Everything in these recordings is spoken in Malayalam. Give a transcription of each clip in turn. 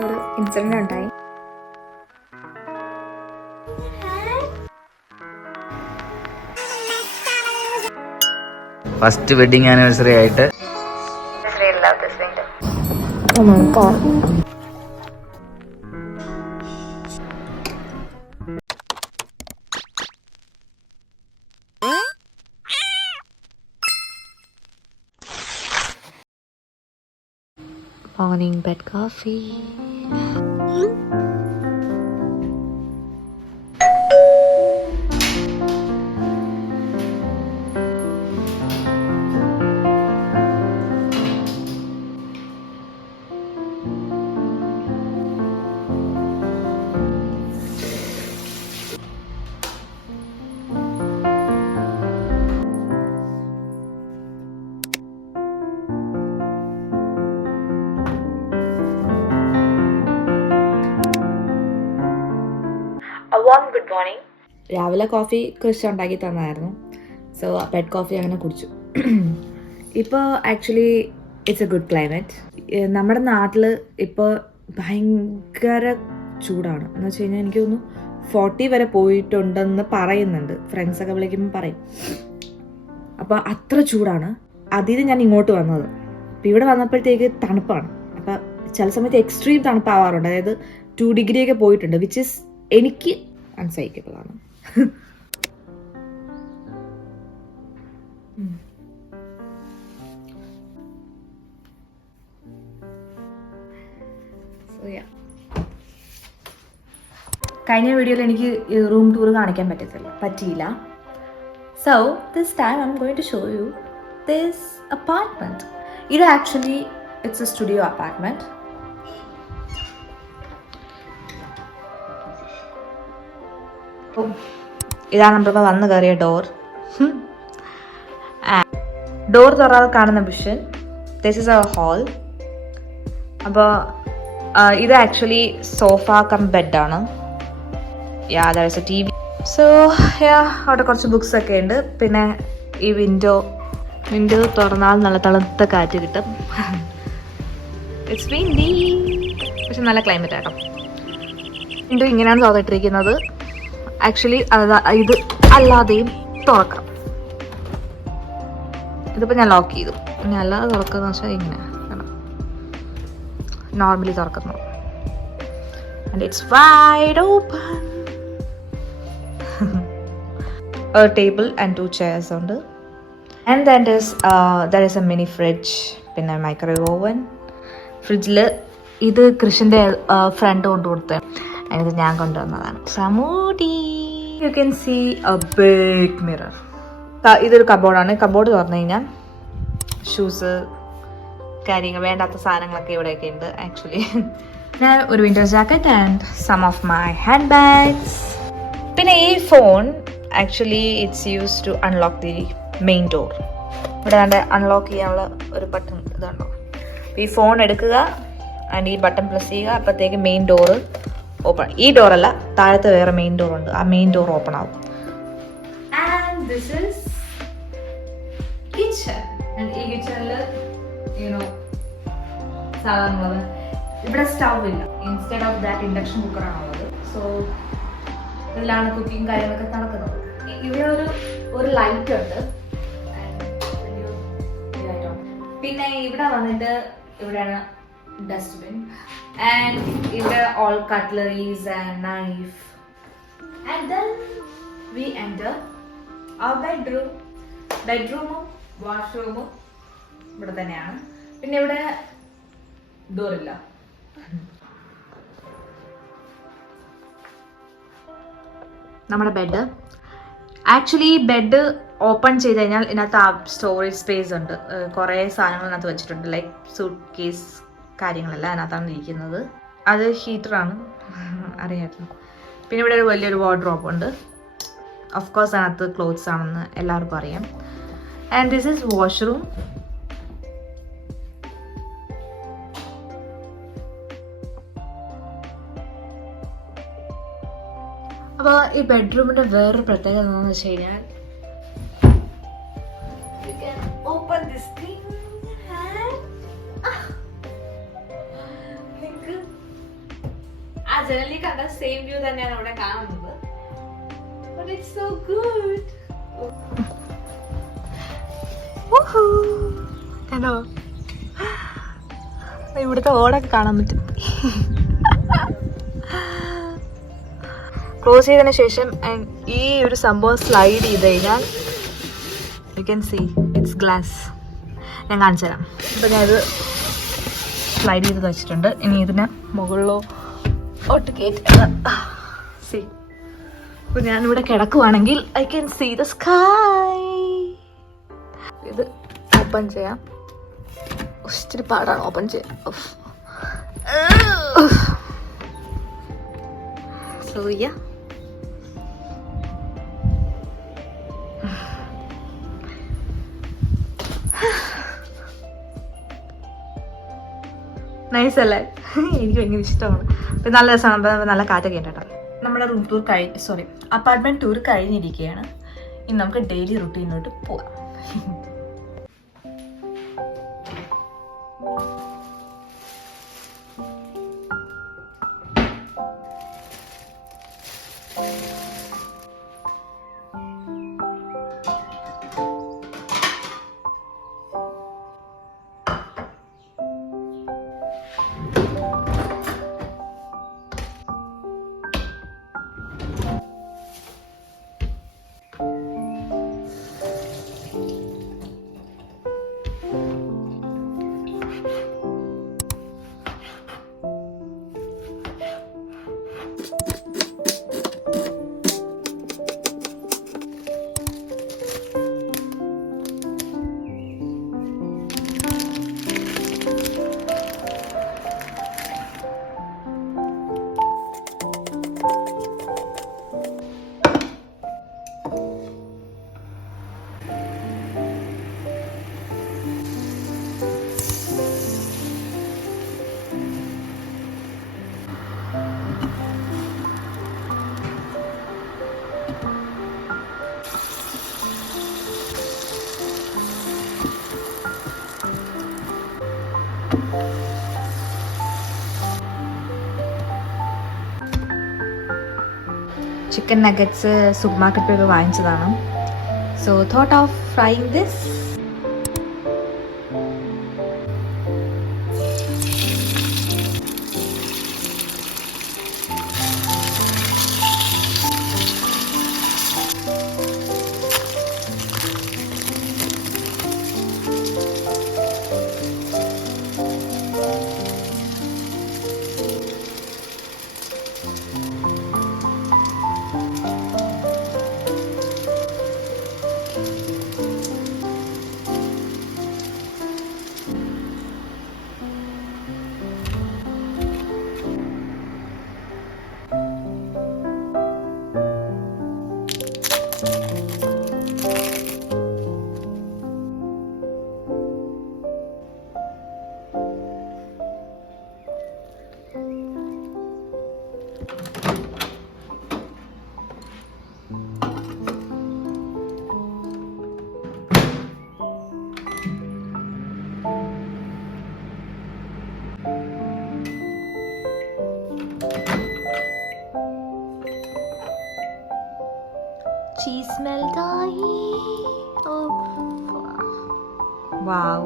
ഒരു ഇൻസിഡന്റ് ഉണ്ടായി. ഫസ്റ്റ് വെഡിങ് ആനിവേഴ്സറി ആയിട്ട് morning bed coffee. Good morning. രാവിലെ കോഫി ക്രിഷ് ഉണ്ടാക്കി തന്നായിരുന്നു. സോ ബെഡ് കോഫി അങ്ങനെ കുടിച്ചു. ഇപ്പോൾ actually it's A good climate. നമ്മുടെ നാട്ടിൽ ഇപ്പോൾ ഭയങ്കര ചൂടാണ്. എന്ന് വെച്ച് കഴിഞ്ഞാൽ എനിക്ക് തോന്നുന്നു 40 വരെ പോയിട്ടുണ്ടെന്ന് പറയുന്നുണ്ട്. ഫ്രണ്ട്സൊക്കെ വിളിക്കുമ്പോൾ പറയും. അപ്പോൾ അത്ര ചൂടാണ്. അതിൽ ഞാൻ ഇങ്ങോട്ട് വന്നത്. അപ്പോൾ ഇവിടെ വന്നപ്പോഴത്തേക്ക് തണുപ്പാണ്. അപ്പം ചില സമയത്ത് എക്സ്ട്രീം തണുപ്പാവാറുണ്ട്. അതായത് 2 ഡിഗ്രിയൊക്കെ പോയിട്ടുണ്ട്, വിച്ച് ഇസ് എനിക്ക് അൺസൈക്കബിൾ ആണ്. കഴിഞ്ഞ വീഡിയോയിൽ എനിക്ക് റൂം ടൂർ കാണിക്കാൻ പറ്റിയില്ല. So this time I M going to show you this apartment. ഇത് actually it's a studio apartment. ഇതാണ് നമ്മളിപ്പോൾ വന്ന് കയറിയ ഡോർ. ഡോർ തുറന്നാൽ കാണുന്ന vision. This is our hall. അപ്പോൾ ഇത് ആക്ച്വലി സോഫ കം ബെഡാണ്. There is a TV. So അവിടെ കുറച്ച് ബുക്സ് ഒക്കെ ഉണ്ട്. പിന്നെ ഈ വിൻഡോ തുറന്നാൽ നല്ല തണുത്ത കാറ്റ് കിട്ടും. ഇറ്റ്സ് വിൻഡി, പക്ഷെ നല്ല ക്ലൈമറ്റ് ആട്ടോ. വിൻഡോ ഇങ്ങനെയാണ് തുറന്നിട്ടിരിക്കുന്നത്. ആക്ച്വലി ഇത് അല്ലാതെയും തുറക്കാം. ഇതിപ്പോൾ ഞാൻ ലോക്ക് ചെയ്തു. ഇനി അല്ലാതെ തുറക്കുന്ന വെച്ചാൽ ഇങ്ങനെ നോർമലി തുറക്കുന്നു. And it's wide open. ഒരു ടേബിൾ ആൻഡ് 2 ചെയർസ് ഉണ്ട്. And there is a mini fridge, പിന്നെ മൈക്രോവേവ് ഓവൻ. ഫ്രിഡ്ജിൽ ഇത് കൃഷിൻ്റെ ഫ്രണ്ട് കൊണ്ടു കൊടുത്തത്, ഇത് ഞാൻ കൊണ്ടുവന്നതാണ്. Smoothie. You can see a big mirror. ഇതൊരു കബോർഡാണ്. കബോർഡ് തുറന്നു കഴിഞ്ഞാൽ ഷൂസ്, കാര്യങ്ങൾ, വേണ്ടാത്ത സാധനങ്ങളൊക്കെ ഇവിടെയൊക്കെ ഉണ്ട്. ആക്ച്വലി ഞാൻ ഒരു winter jacket and some of my handbags. പിന്നെ ഈ phone actually it's use to unlock the main door. ഇവിടെ നല്ല അൺലോക്ക് ചെയ്യാനുള്ള ഒരു ബട്ടൺ ഇതുണ്ടോ. ഈ ഫോൺ എടുക്കുക ആൻഡ് ഈ ബട്ടൺ പ്രസ് ചെയ്യുക, അപ്പോഴത്തേക്ക് മെയിൻ ഡോറ് ഓപ്പൺ. ഈ ഡോറല്ല, താഴത്തെ വേറെ മെയിൻ ഡോർ ഉണ്ട്. ആ മെയിൻ ഡോർ ഓപ്പൺ ആവും. And this is kitchen. ഈ കിച്ചണിൽ സാധാരണ ഇവിടെ സ്റ്റൗ ഇല്ല. ഇൻസ്റ്റെഡ് ഓഫ് ദാറ്റ് ഇൻഡക്ഷൻ കുക്കറാണുള്ളത്. സോ ഇതിലാണ് കുക്കിംഗ് കാര്യങ്ങളൊക്കെ നടക്കുന്നത്. ഇവിടെ ഒരു ലൈറ്റ് ഉണ്ട്. പിന്നെ ഇവിടെ വന്നിട്ട് ഇവിടെയാണ് ഡസ്റ്റ്ബിൻ. And ഇവിടെ all cutleries and knife. And then we enter our bedroom. ബെഡ്റൂമും വാഷ്റൂമും ഇവിടെ തന്നെയാണ്. പിന്നെ ഇവിടെ ഡോറില്ല. നമ്മുടെ ബെഡ് ആക്ച്വലി ബെഡ് ഓപ്പൺ ചെയ്ത് കഴിഞ്ഞാൽ ഇതിനകത്ത് സ്റ്റോറേജ് സ്പേസ് ഉണ്ട്. കുറേ സാധനങ്ങൾ ഇതിനകത്ത് വെച്ചിട്ടുണ്ട്. ലൈക്ക് സൂട്ട് കേസ് കാര്യങ്ങളെല്ലാം അതിനകത്താണ് ഇരിക്കുന്നത്. അത് ഹീറ്ററാണ്, അറിയാമല്ലോ. പിന്നെ ഇവിടെ ഒരു വലിയൊരു വാർഡ്രോബ് ഉണ്ട്. ഓഫ് കോഴ്സ് അതിനകത്ത് ക്ലോത്ത്സ് ആണെന്ന് എല്ലാവർക്കും അറിയാം. And this is washroom. അപ്പോൾ ഈ ബെഡ്റൂമിൻ്റെ വേറൊരു പ്രത്യേകത എന്താണെന്ന് വെച്ച് കഴിഞ്ഞാൽ you can open this thing and നിങ്ങൾക്ക് ആ ജനലിൽ കണ്ട സെയിം വ്യൂ തന്നെയാണ് ഇവിടെ കാണുന്നത്. But it's so good. കണ്ടോ, ഇവിടുത്തെ ഓടൊക്കെ കാണാൻ പറ്റും. ക്ലോസ് ചെയ്തതിന് ശേഷം ഈ ഒരു സംഭവം സ്ലൈഡ് ചെയ്ത് കഴിഞ്ഞാൽ you can see it's glass. ഞാൻ കാണിച്ചു തരാം. അപ്പം ഞാനിത് സ്ലൈഡ് ചെയ്ത് വെച്ചിട്ടുണ്ട്. ഇനി ഇതിന് മുകളിലോ ഒട്ട് കയറ്റി സീ. അപ്പോൾ ഞാനിവിടെ കിടക്കുവാണെങ്കിൽ I can see the sky. ഇത് ഓപ്പൺ ചെയ്യാം. ഇച്ചിരി പാടാണ് ഓപ്പൺ ചെയ്യാം. സോ യാ, നൈസ് അല്ലേ? എനിക്ക് ഭയങ്കര ഇഷ്ടമാണ്. അപ്പം നല്ല രസമാണ്. നല്ല കാറ്റൊക്കെ ഉണ്ട് കേട്ടോ. നമ്മുടെ റൂം ടൂർ അപ്പാർട്ട്മെന്റ് ടൂർ കഴിഞ്ഞിരിക്കുകയാണ്. ഇനി നമുക്ക് ഡെയിലി റുട്ടീനോട്ട് പോവാം. ചിക്കൻ നഗറ്റ്സ് സൂപ്പർ മാർക്കറ്റിൽ പോയി വാങ്ങിച്ചതാണ്. So thought of frying this. Cheese melt ആയി. Oh, wow.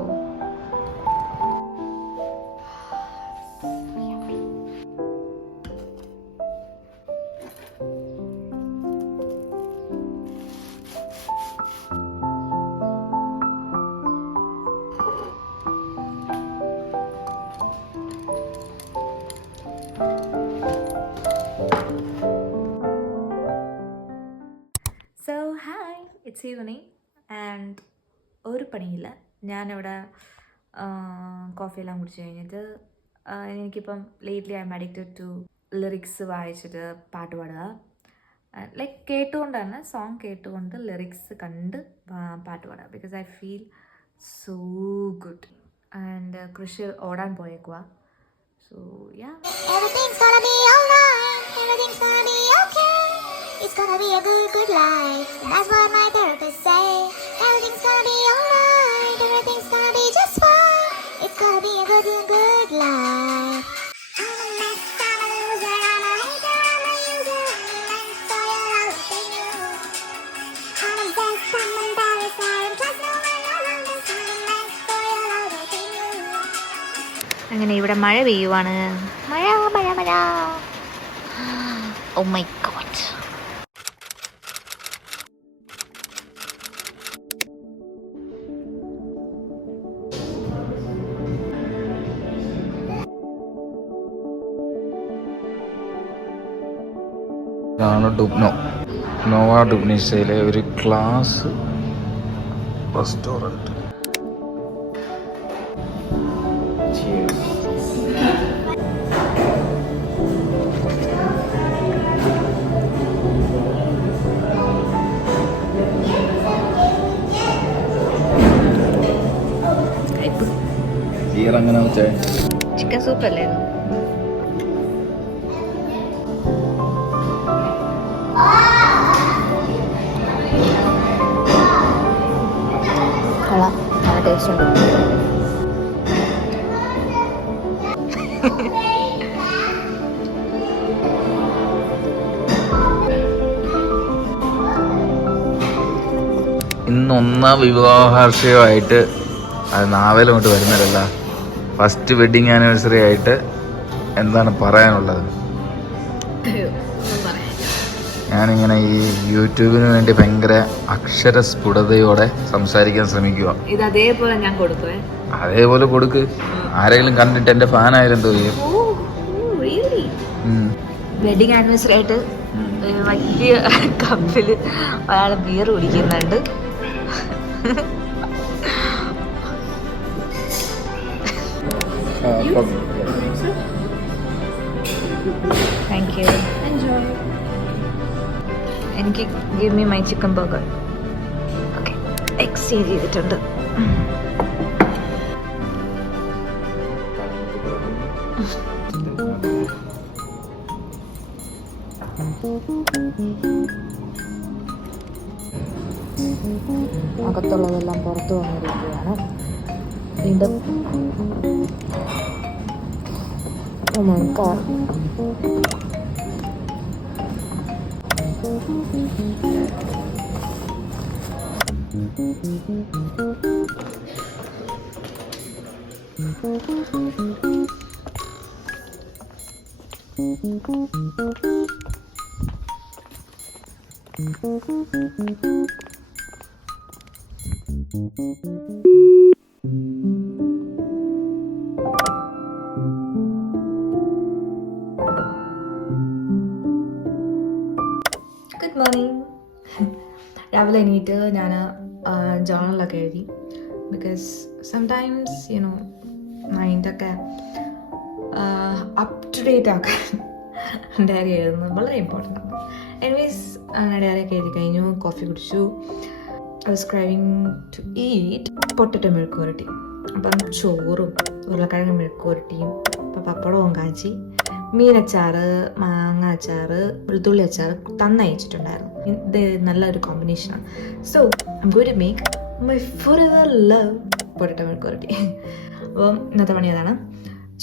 So hi, it's evening and ഒരു പണിയില്ല. ഞാനിവിടെ കോഫിയെല്ലാം കുടിച്ച് കഴിഞ്ഞിട്ട് എനിക്കിപ്പം lately I am addicted to lyrics വായിച്ചിട്ട് പാട്ട് പാടുക. ലൈക്ക് കേട്ടുകൊണ്ട് തന്നെ സോങ് കേട്ടുകൊണ്ട് ലിറിക്സ് കണ്ട് പാട്ട് പാടുക. Because I feel so good. And Krishi ഓടാൻ പോയേക്കുക. So yeah, it's gonna be a good, good life. And that's what my therapist say. Everything's gonna be alright. Everything's gonna be just fine. It's gonna be a good, good life. I'm a mess, I'm a loser, I'm ഇവിടെ മഴ പെയ്യുവാണ്. മഴ മഴ മഴ. Oh my God. ഇതാണ് ഡുബ്നോ, നോവ ഡുബ്നീസയിലെ ഒരു ക്ലാസ് റെസ്റ്റോറൻറ്റ്. അങ്ങനെ വെച്ചേ ചിക്കൻ സൂപ്പ് അല്ലേ? കൊള്ളാം, നല്ല ടേസ്റ്റ് ഉണ്ട്. ഇന്ന് ഒന്നാം വിവാഹാർഷികമായിട്ട് അത് നാവേലും കൊണ്ട് വരുന്നില്ലല്ലോ. ഫസ്റ്റ് വെഡിങ് ആനിവേഴ്സറി ആയിട്ട് എന്താണ് പറയാനുള്ളത്? ഞാനിങ്ങനെ ഈ യൂട്യൂബിന് വേണ്ടി ഭയങ്കര അക്ഷരസ്ഫുടതയോടെ സംസാരിക്കാൻ ശ്രമിക്കുക. ഇത് അതേപോലെ ഞാൻ കൊടുക്കുവേ. അതേപോലെ കൊടുക്ക്. ആരെങ്കിലും കണ്ടിട്ട് എന്റെ ഫാനായാലും തോന്നിയും. വെഡിങ് ആനിവേഴ്സറി ആയിട്ട് വലിയ കപ്പിൽ ഒരാൾ ബിയർ കുടിക്കുന്നുണ്ട്. Thank you. എനിക്ക് give me my chicken burger. Okay, exchange ചെയ്തിട്ടുണ്ട്. അകത്തുള്ളതെല്ലാം പുറത്തു വന്നിരിക്കുകയാണ്. വീണ്ടും ഗുഡ് മോർണിംഗ്. രാവിലെ എണീറ്റ് ഞാൻ ജേർണലൊക്കെ എഴുതി. ബിക്കോസ് സംടൈംസ് യുനോ മൈൻഡൊക്കെ അപ് ടു ഡേറ്റ് ആക്കാൻ ഡയറി എഴുതുന്നത് വളരെ ഇമ്പോർട്ടൻ്റ് ആണ്. എനിവേസ് ഡയറിയൊക്കെ എഴുതി കഴിഞ്ഞു. കോഫി കുടിച്ചു. I was craving to eat potato മെഴുക്ക് പുരട്ടി. അപ്പം ചോറും ഉരുളക്കിഴങ്ങ് മെഴുക്ക് പുരട്ടിയും ഇപ്പം പപ്പടവും കാച്ചി മീനച്ചാറ്, മാങ്ങ അച്ചാറ്, വെളുത്തുള്ളി അച്ചാറ് തന്നയച്ചിട്ടുണ്ടായിരുന്നു. ഇത് നല്ലൊരു കോമ്പിനേഷനാണ്. So I M going to make my forever love potato മെഴുക്ക് പുരട്ടി. അപ്പം ഇന്നത്തെ പണി അതാണ്.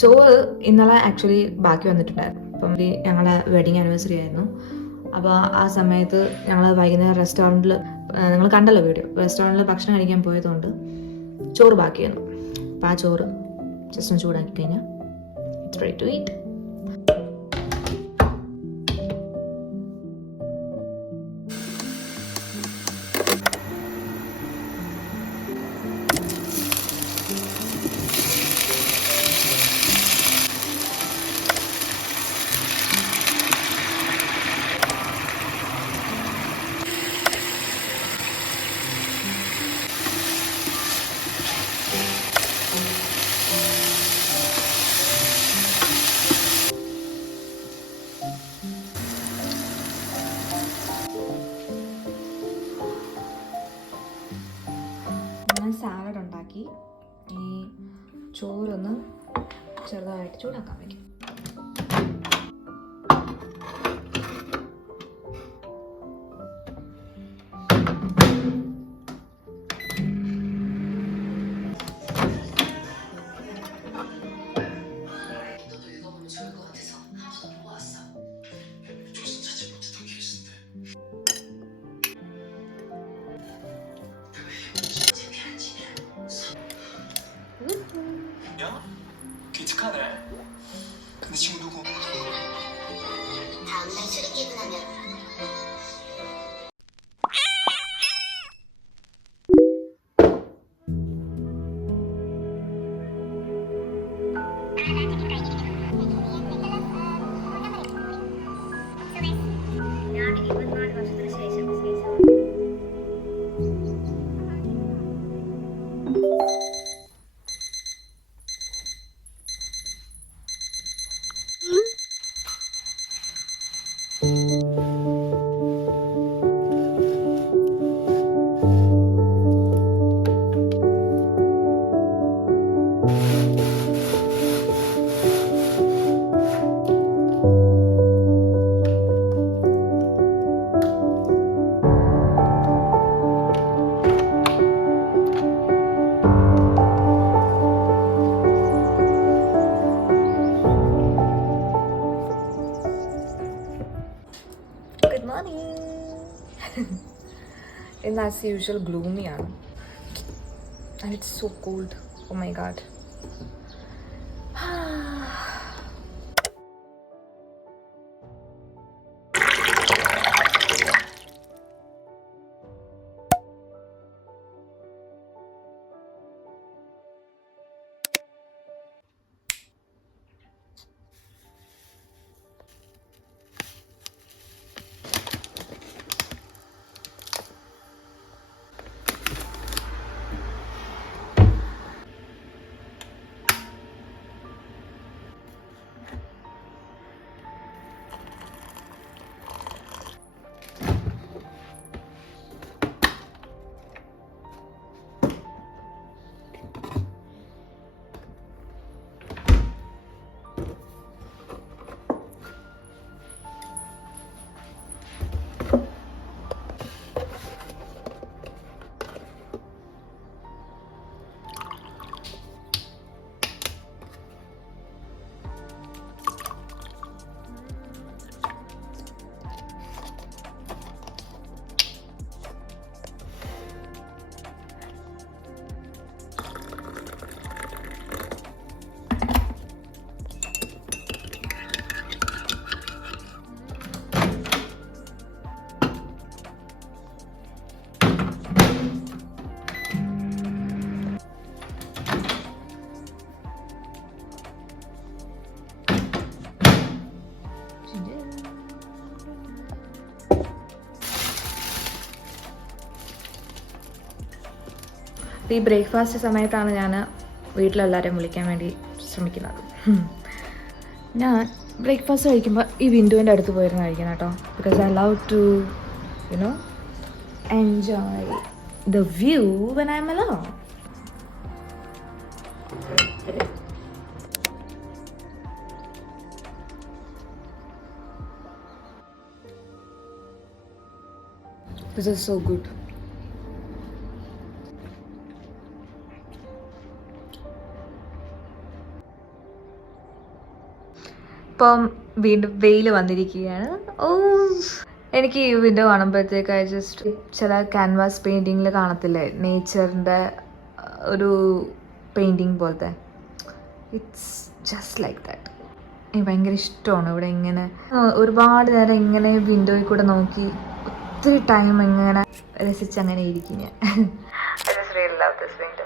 ചോറ് ഇന്നലെ ആക്ച്വലി ബാക്കി വന്നിട്ടുണ്ടായിരുന്നു. അപ്പം ഞങ്ങളുടെ വെഡിങ് ആനിവേഴ്സറി ആയിരുന്നു. അപ്പോൾ ആ സമയത്ത് ഞങ്ങൾ വൈകുന്നേരം റെസ്റ്റോറൻറ്റിൽ, നിങ്ങൾ കണ്ടല്ലോ വീഡിയോ, റെസ്റ്റോറൻറ്റിൽ ഭക്ഷണം കഴിക്കാൻ പോയതുകൊണ്ട് ചോറ് ബാക്കിയായിരുന്നു. അപ്പോൾ ആ ചോറ് ജസ്റ്റ് ഒന്ന് ചൂടാക്കി കഴിഞ്ഞാൽ it's ready to eat. Salad ഉണ്ടാക്കി ഈ ചോറൊന്ന് ചെറുതായിട്ട് ചൂടാക്കാൻ വയ്ക്കും. 야? 기특하네. 다음날 출입기분 하면 Good morning. And as usual, gloomy ആണ്. And it's so cold. Oh my god. ഈ ബ്രേക്ക്ഫാസ്റ്റ് സമയത്താണ് ഞാൻ വീട്ടിലെല്ലാവരെയും വിളിക്കാൻ വേണ്ടി ശ്രമിക്കുന്നത്. ഞാൻ ബ്രേക്ക്ഫാസ്റ്റ് കഴിക്കുമ്പോൾ ഈ വിൻഡോൻ്റെ അടുത്ത് പോയിരുന്നു കഴിക്കണം കേട്ടോ. Because I love to you know enjoy the view when I'm alone. This is so good. ഇപ്പം വീണ്ടും വെയിൽ വന്നിരിക്കുകയാണ്. ഓ, എനിക്ക് ഈ വിൻഡോ കാണുമ്പോഴത്തേക്ക് ഐ ജസ്റ്റ് ചില ക്യാൻവാസ് പെയിൻറ്റിങ്ങിൽ കാണത്തില്ലേ, നേച്ചറിൻ്റെ ഒരു പെയിൻറ്റിങ് പോലത്തെ, ഇറ്റ്സ് ജസ്റ്റ് ലൈക്ക് ദാറ്റ്. എനിക്ക് ഭയങ്കര ഇഷ്ടമാണ് ഇവിടെ ഇങ്ങനെ ഒരുപാട് നേരം ഇങ്ങനെ വിൻഡോയിൽ കൂടെ നോക്കി ഒത്തിരി ടൈം ഇങ്ങനെ രസിച്ച് അങ്ങനെ ഇരിക്കും ഞാൻ. I just really love this window.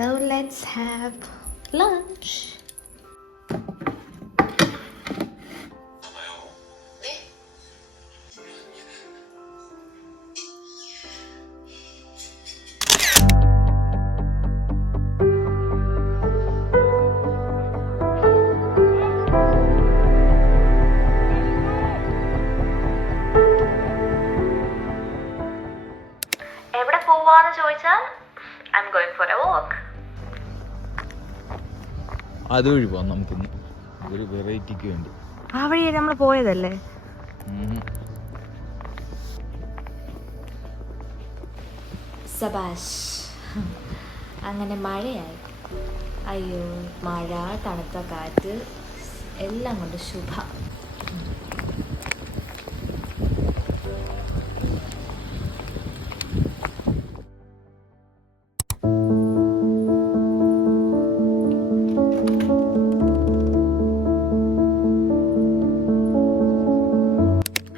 So let's have lunch. I'm going for a walk. അതുവഴി പോവാം നമുക്കിന്ന് ഒരു വെറൈറ്റിക്ക് വേണ്ടി. ആ വഴി നമ്മൾ പോയതല്ലേ? സബാഷ്. അങ്ങനെ മഴയായി. അയ്യോ, മഴ, തണുത്ത കാറ്റ്, എല്ലാം കൊണ്ട് ശുഭ.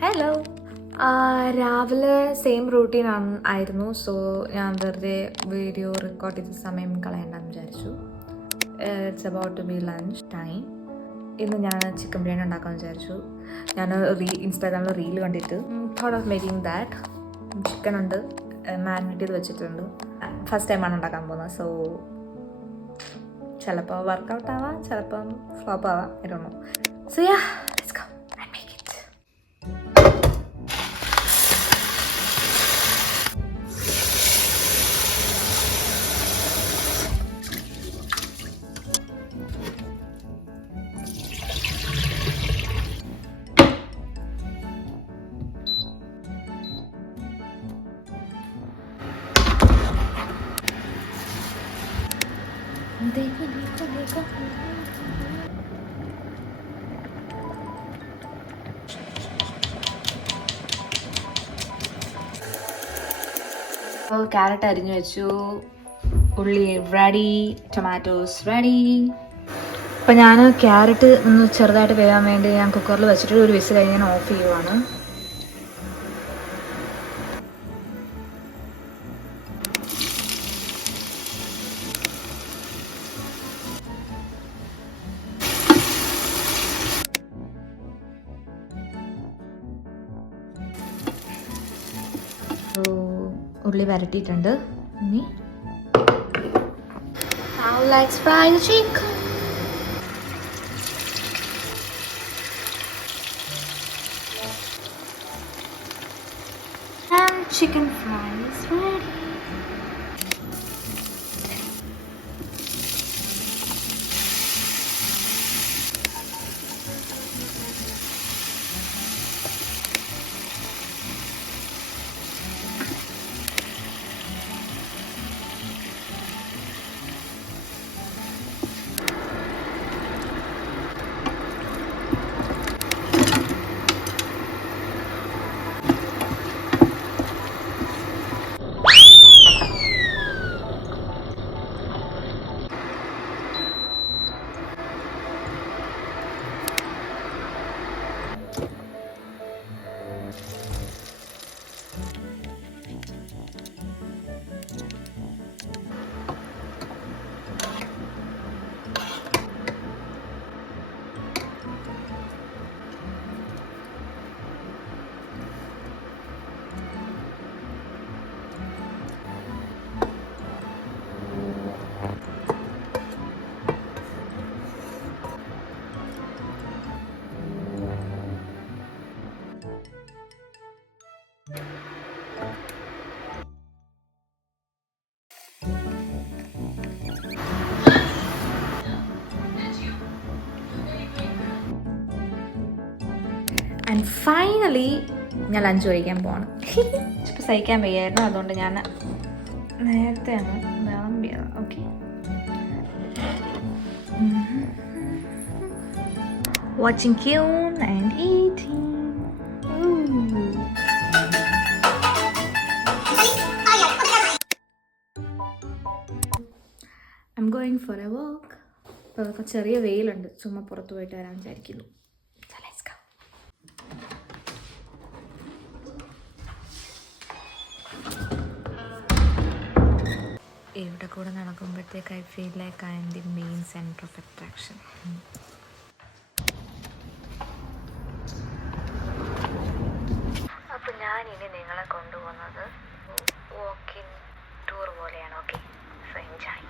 ഹലോ. രാവിലെ സെയിം റൂട്ടീൻ ആയിരുന്നു. സോ ഞാൻ വെറുതെ വീഡിയോ റെക്കോർഡ് ചെയ്ത സമയം കളയണ്ടെന്ന് വിചാരിച്ചു. It's about to be lunch time. ഇന്ന് ഞാൻ ചിക്കൻ ബിരിയാണി ഉണ്ടാക്കാമെന്ന് വിചാരിച്ചു. ഞാൻ ഇൻസ്റ്റാഗ്രാമിൽ റീൽ കണ്ടിട്ട് thought of making that. Chicken ഉണ്ട്, മാരിനേറ്റ് ചെയ്ത് വെച്ചിട്ടുണ്ട്. ഫസ്റ്റ് ടൈമാണ് ഉണ്ടാക്കാൻ പോകുന്നത്. സോ ചിലപ്പോൾ വർക്കൗട്ട് ആവാം, ചിലപ്പം ഫ്ലോപ്പ് ആവാം. I don't know. So yeah, let's go and make it. Carrot അരിഞ്ഞു വെച്ചു, ഉള്ളി റെഡി, ടൊമാറ്റോസ് റെഡി. അപ്പം ഞാൻ ക്യാരറ്റ് ഒന്ന് ചെറുതായിട്ട് വേകാൻ വേണ്ടി ഞാൻ കുക്കറിൽ വെച്ചിട്ട് ഒരു വിസിൽ കഴിഞ്ഞ് ഞാൻ ഓഫ് ചെയ്യുവാണ്. ഉള്ളി വരട്ടിയിട്ടുണ്ട്. ഇനി now let's fry the chicken. And chicken fry is ready. And finally ഞാൻ ലഞ്ച് കഴിക്കാൻ പോവാണ്. ഇപ്പം സഹിക്കാൻ വയ്യായിരുന്നു, അതുകൊണ്ട് ഞാൻ നേരത്തെയാണ് വിളമ്പിയത്. Okay, watching Queen and eating. I M going for a walk. ഇപ്പോൾ ചെറിയ വെയിലുണ്ട്, ചുമ്മാ പുറത്ത് പോയിട്ട് വരാൻ വിചാരിക്കുന്നു. ഇവിടെ കൂടെ നടക്കുമ്പോഴത്തേക്ക് I feel like I am the main center of attraction. അപ്പോൾ ഞാൻ ഇനി നിങ്ങളെ കൊണ്ടുപോകുന്നത് വാക്കിംഗ് ടൂർ പോലെയാണ്. Okay, so enjoy.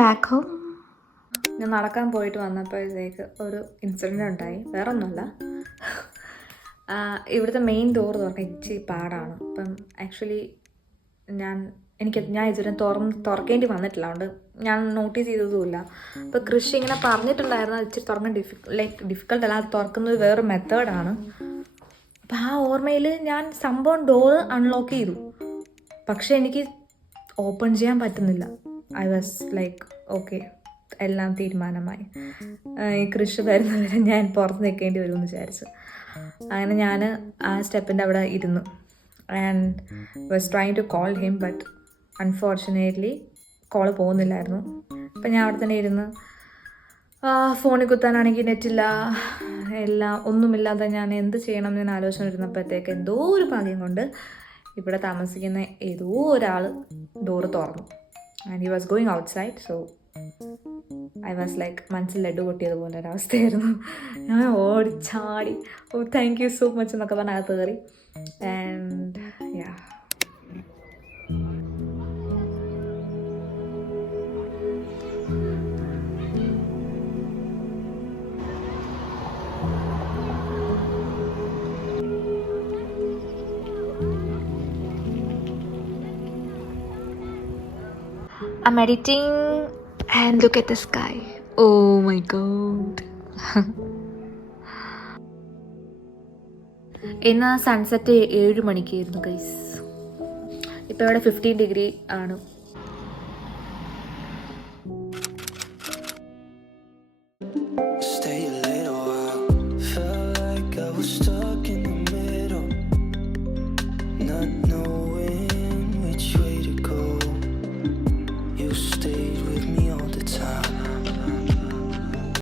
Back home. ഞാൻ നടക്കാൻ പോയിട്ട് വന്നപ്പോഴത്തേക്ക് ഒരു ഇൻസിഡൻ്റ് ഉണ്ടായി. വേറെ ഒന്നുമല്ല, ഇവിടുത്തെ മെയിൻ ഡോർ തുറക്കാൻ ഇച്ചിരി പാടാണ്. അപ്പം ആക്ച്വലി ഞാൻ ഇതുവരെ തുറക്കേണ്ടി വന്നിട്ടില്ല, അതുകൊണ്ട് ഞാൻ നോട്ടീസ് ചെയ്തതുമില്ല. അപ്പോൾ കൃഷി ഇങ്ങനെ പറഞ്ഞിട്ടുണ്ടായിരുന്നു ഇച്ചിരി തുറക്കാൻ ഡിഫിക്കൽട്ട് അല്ല, അത് തുറക്കുന്നത് വേറൊരു മെത്തേഡാണ്. അപ്പം ആ ഓർമ്മയിൽ ഞാൻ സംഭവം ഡോറ് അൺലോക്ക് ചെയ്തു, പക്ഷേ എനിക്ക് ഓപ്പൺ ചെയ്യാൻ പറ്റുന്നില്ല. ഐ വാസ് ലൈക്ക് ഓക്കെ, എല്ലാം തീരുമാനമായി, ഈ കൃഷി വരുന്നവരെ ഞാൻ പുറത്ത് നിൽക്കേണ്ടി വരുമെന്ന് വിചാരിച്ചു. അങ്ങനെ ഞാൻ ആ സ്റ്റെപ്പിൻ്റെ അവിടെ ഇരുന്നു and was trying to call him, but unfortunately call പോകുന്നില്ലായിരുന്നു. അപ്പം ഞാൻ അവിടെ തന്നെ ഇരുന്ന് ഫോണിൽ കുത്താനാണെങ്കിൽ നെറ്റില്ല, എല്ലാം ഒന്നുമില്ലാതെ ഞാൻ എന്ത് ചെയ്യണം എന്ന് ആലോചിച്ചുകൊണ്ടിരുന്നപ്പോഴത്തേക്ക് എന്തോ ഒരു ഭാഗ്യം കൊണ്ട് ഇവിടെ താമസിക്കുന്ന ഏതോ ഒരാൾ ഡോറ് തുറന്നു. And he was going out side. So I was like മനസ്സിൽ ലഡു പൊട്ടിയതുപോലെ ഒരവസ്ഥയായിരുന്നു. ഞാൻ ഓടിച്ചാടി താങ്ക് യു സോ മച്ച് എന്നൊക്കെ പറഞ്ഞ് അകത്ത് കയറി. And yeah, I'm editing and look at the sky. Oh my god. ഇന്ന് സൺസെറ്റ് 7 മണിക്കായിരുന്നു ഗൈസ്. ഇപ്പോൾ ഇവിടെ 15 ഡിഗ്രി ആണ്. Stay a little while. Felt like I was stuck in the middle. Not